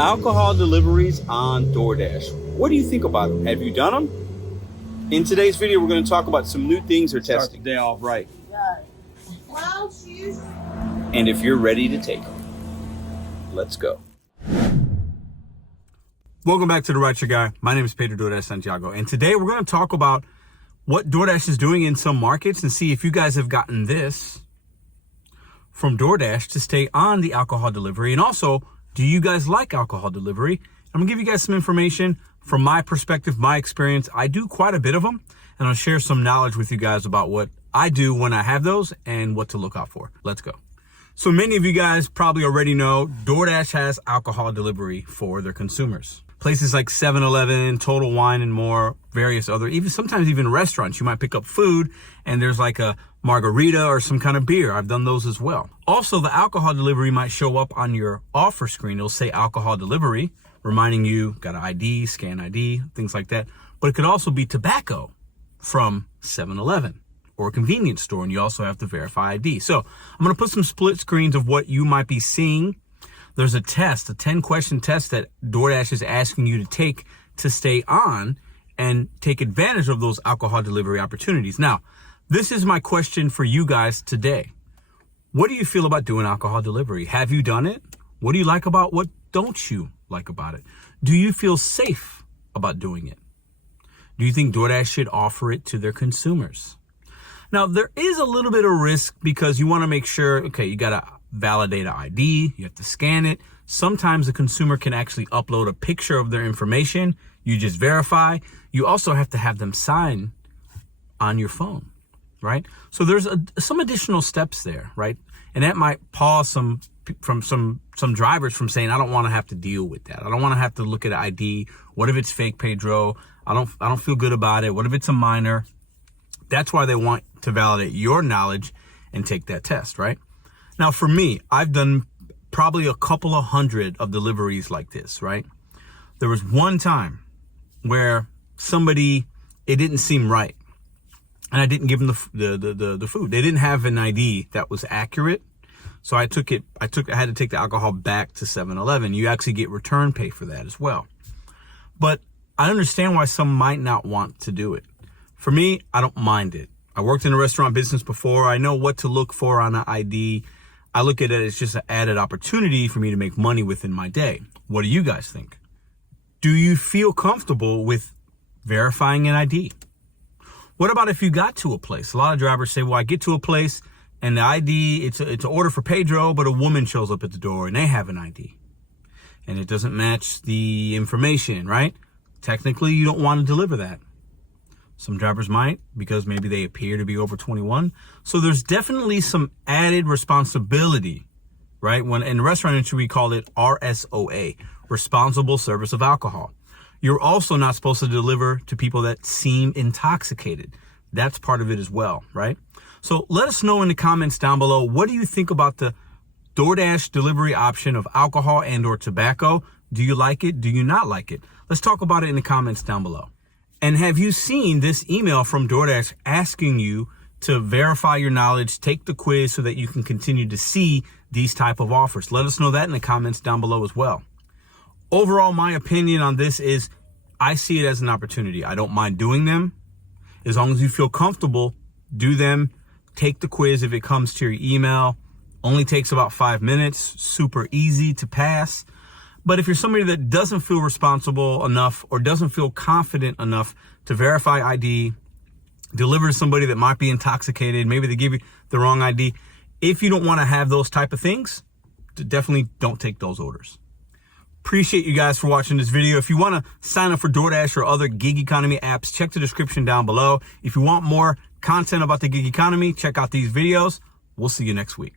Alcohol deliveries on DoorDash. What do you think about them? Have you done them? In today's video, we're going to talk about some new things they're testing. Start the day off right. And if you're ready to take them, let's go. Welcome back to the RideShare Guy. My name is Pedro DoorDash Santiago, and today we're going to talk about what DoorDash is doing in some markets and see if you guys have gotten this from DoorDash to stay on the alcohol delivery. And also, do you guys like alcohol delivery? I'm gonna give you guys some information from my perspective, my experience. I do quite a bit of them, and I'll share some knowledge with you guys about what I do when I have those and what to look out for. Let's go. So many of you guys probably already know DoorDash has alcohol delivery for their consumers. Places like 7-Eleven, Total Wine and More, various other, sometimes even restaurants. You might pick up food and there's like a margarita or some kind of beer. I've done those as well. Also, the alcohol delivery might show up on your offer screen. It'll say alcohol delivery, reminding you, got an ID, scan ID, things like that. But it could also be tobacco from 7-Eleven or a convenience store, and you also have to verify ID. So I'm gonna put some split screens of what you might be seeing. There's a test, a 10-question test that DoorDash is asking you to take to stay on and take advantage of those alcohol delivery opportunities. Now, this is my question for you guys today. What do you feel about doing alcohol delivery? Have you done it? What do you like about it? What don't you like about it? Do you feel safe about doing it? Do you think DoorDash should offer it to their consumers? Now, there is a little bit of risk because you want to make sure, okay, you got to validate an ID, you have to scan it. Sometimes the consumer can actually upload a picture of their information. You just verify. You also have to have them sign on your phone, right? So there's some additional steps there, right? And that might pause some drivers from saying, I don't want to have to deal with that. I don't want to have to look at an ID. What if it's fake, Pedro? I don't feel good about it. What if it's a minor? That's why they want to validate your knowledge and take that test, right? Now, for me, I've done probably a couple of hundred of deliveries like this, right? There was one time where it didn't seem right, and I didn't give them the food. They didn't have an ID that was accurate, so I had to take the alcohol back to 7-Eleven. You actually get return pay for that as well. But I understand why some might not want to do it. For me, I don't mind it. I worked in the restaurant business before. I know what to look for on an ID. I look at it as just an added opportunity for me to make money within my day. What do you guys think? Do you feel comfortable with verifying an ID? What about if you got to a place? A lot of drivers say, well, I get to a place and the ID, it's an order for Pedro, but a woman shows up at the door and they have an ID. And it doesn't match the information, right? Technically, you don't want to deliver that. Some drivers might, because maybe they appear to be over 21. So there's definitely some added responsibility, right? When in the restaurant industry, we call it RSOA, Responsible Service of Alcohol. You're also not supposed to deliver to people that seem intoxicated. That's part of it as well, right? So let us know in the comments down below, what do you think about the DoorDash delivery option of alcohol and or tobacco? Do you like it? Do you not like it? Let's talk about it in the comments down below. And have you seen this email from DoorDash asking you to verify your knowledge, take the quiz so that you can continue to see these type of offers? Let us know that in the comments down below as well. Overall, my opinion on this is I see it as an opportunity. I don't mind doing them. As long as you feel comfortable, do them. Take the quiz if it comes to your email. Only takes about 5 minutes. Super easy to pass. But if you're somebody that doesn't feel responsible enough or doesn't feel confident enough to verify ID, deliver to somebody that might be intoxicated, maybe they give you the wrong ID. If you don't want to have those type of things, definitely don't take those orders. Appreciate you guys for watching this video. If you want to sign up for DoorDash or other gig economy apps, check the description down below. If you want more content about the gig economy, check out these videos. We'll see you next week.